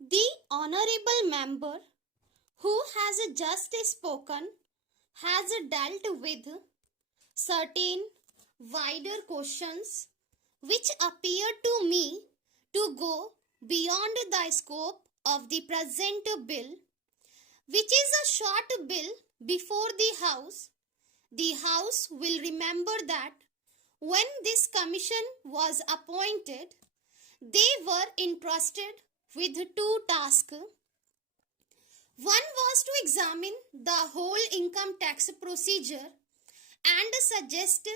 The honorable member who has just spoken has dealt with certain wider questions which appear to me to go beyond the scope of the present bill, which is a short bill before the House. The House will remember that when this commission was appointed, they were entrusted with two tasks. One was to examine the whole income tax procedure and suggest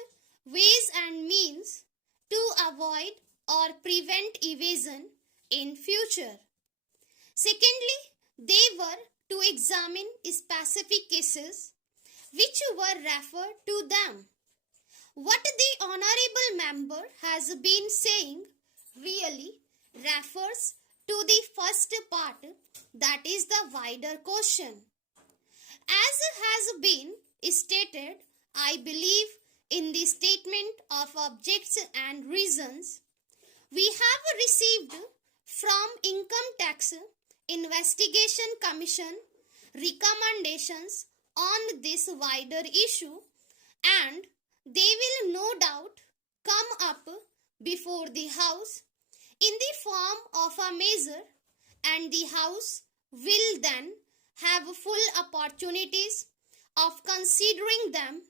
ways and means to avoid or prevent evasion in future. Secondly, they were to examine specific cases which were referred to them. What the honorable member has been saying really refers to the first part, that is the wider question. As has been stated, I believe, in the statement of objects and reasons, we have received from Income Tax Investigation Commission recommendations on this wider issue, and they will no doubt come up before the House in the form of a measure, and the House will then have full opportunities of considering them,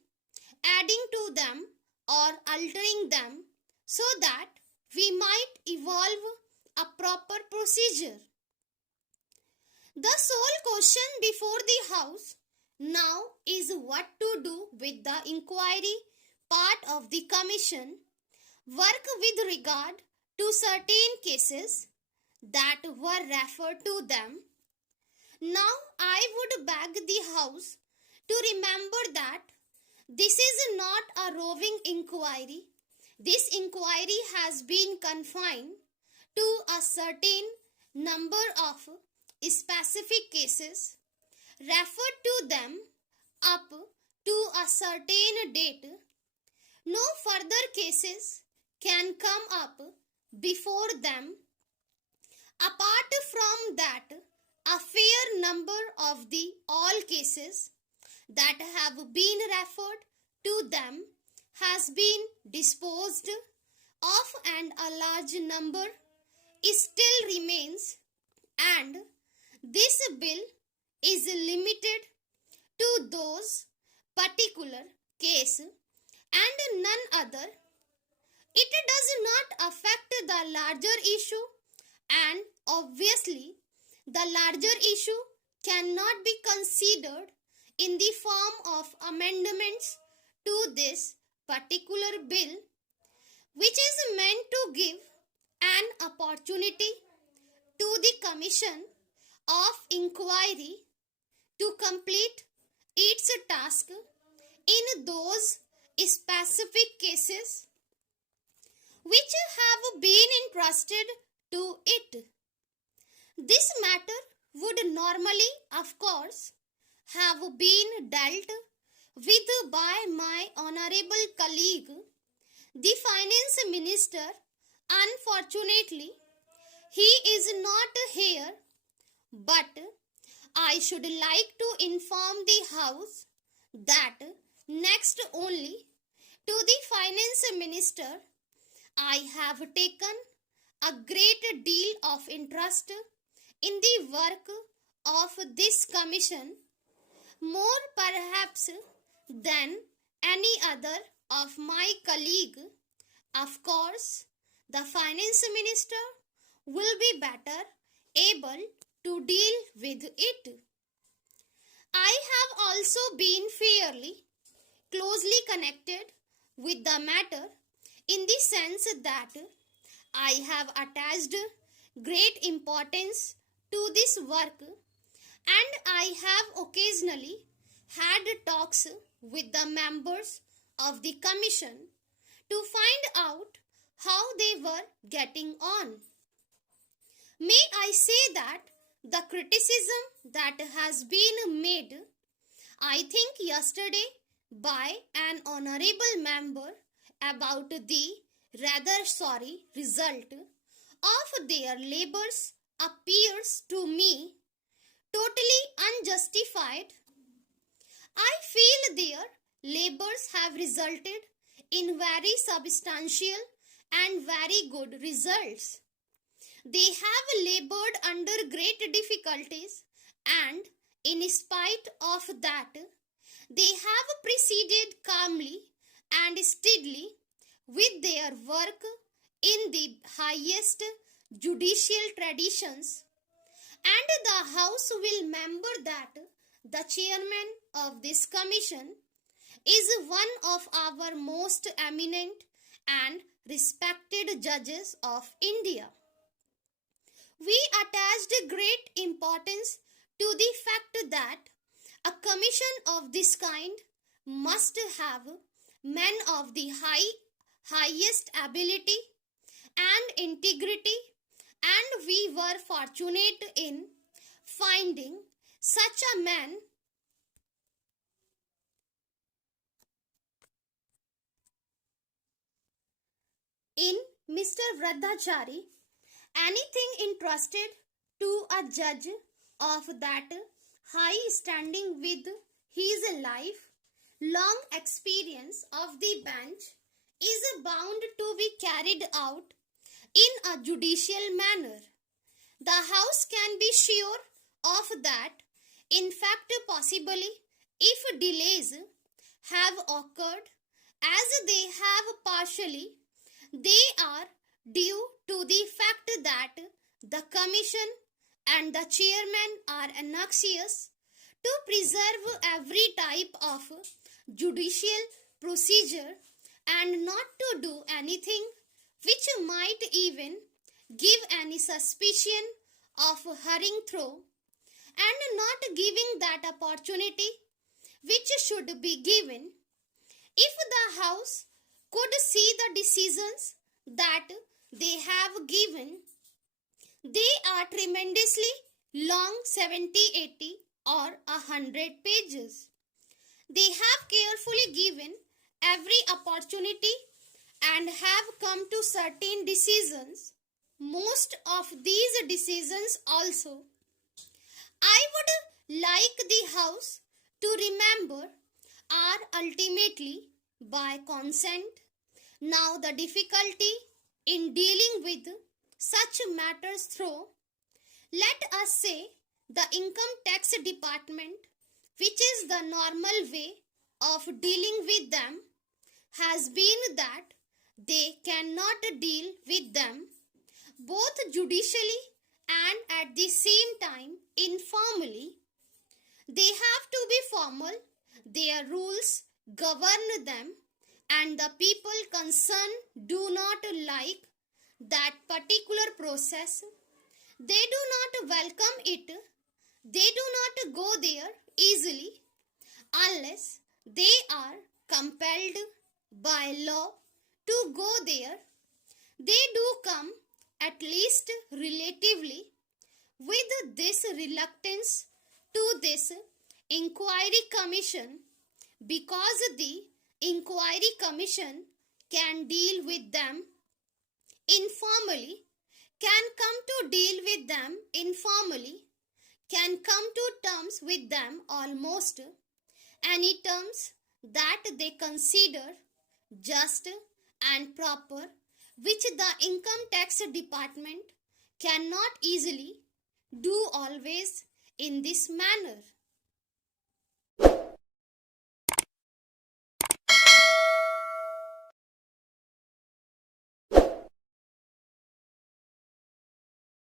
adding to them, or altering them so that we might evolve a proper procedure. The sole question before the House now is what to do with the inquiry part of the Commission, work with regard to certain cases that were referred to them. Now I would beg the House to remember that this is not a roving inquiry. This inquiry has been confined to a certain number of specific cases, referred to them up to a certain date. No further cases can come up before them. Apart from that, a fair number of the all cases that have been referred to them has been disposed of, and a large number still remains, and this bill is limited to those particular case and none other. It does not affect the larger issue, and obviously the larger issue cannot be considered in the form of amendments to this particular bill, which is meant to give an opportunity to the Commission of Inquiry to complete its task in those specific cases which have been entrusted to it. This matter would normally, of course, have been dealt with by my honorable colleague, the Finance Minister. Unfortunately, he is not here, but I should like to inform the House that next only to the Finance Minister, I have taken a great deal of interest in the work of this commission, more perhaps than any other of my colleague. Of course, the Finance Minister will be better able to deal with it. I have also been fairly closely connected with the matter in the sense that I have attached great importance to this work, and I have occasionally had talks with the members of the commission to find out how they were getting on. May I say that the criticism that has been made, I think yesterday, by an honorable member about the rather sorry result of their labors appears to me totally unjustified. I feel their labors have resulted in very substantial and very good results. They have labored under great difficulties, and in spite of that, they have proceeded calmly and steadily with their work in the highest judicial traditions. And the House will remember that the chairman of this commission is one of our most eminent and respected judges of India. We attached great importance to the fact that a commission of this kind must have men of the highest ability and integrity, and we were fortunate in finding such a man in Mr. Vradhachari. Anything entrusted to a judge of that high standing with his long experience of the bench is bound to be carried out in a judicial manner. The House can be sure of that. In fact, possibly, if delays have occurred, as they have partially, they are due to the fact that the Commission and the Chairman are anxious to preserve every type of judicial procedure and not to do anything which might even give any suspicion of hurrying through, and not giving that opportunity which should be given. If the House could see the decisions that they have given, they are tremendously long, 70, 80 or 100 pages. They have carefully given every opportunity and have come to certain decisions. Most of these decisions also, I would like the House to remember, are ultimately by consent. Now the difficulty in dealing with such matters through, let us say, the income tax department, which is the normal way of dealing with them, has been that they cannot deal with them both judicially and at the same time informally. They have to be formal, their rules govern them, and the people concerned do not like that particular process. They do not welcome it. They do not go there easily unless they are compelled by law to go there. They do come, at least relatively, with this reluctance to this inquiry commission, because the inquiry commission can deal with them informally, can come to deal with them informally, can come to terms with them almost any terms that they consider just and proper, which the income tax department cannot easily do always in this manner.